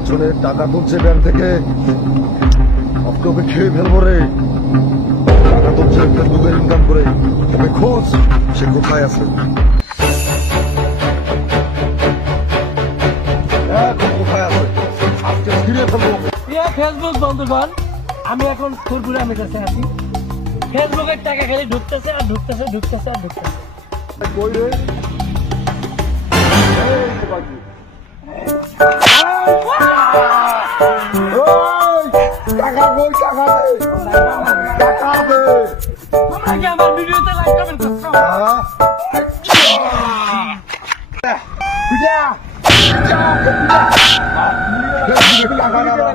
একজনের টাকা তুলছে ব্যাংক থেকে। ওকে খেয়ে ফেলব রে। টাকা তুলছে ফেসবুকে ইনকাম করে। ওকে খোঁজ সে কোথায় আছে? ইয়া ফেসবুক বন্ধ কর আমি এখন ফুরফুরে কাছে আছি। ফেসবুকের টাকা খালি ঢুকতেছে আর ঢুকতেছে ঢুকতেছে আর ঢুকতেছে। টাকা কই টাকা দে টাকা দে তোমরা কি আমার ভিডিওতে লাইক কমেন্ট না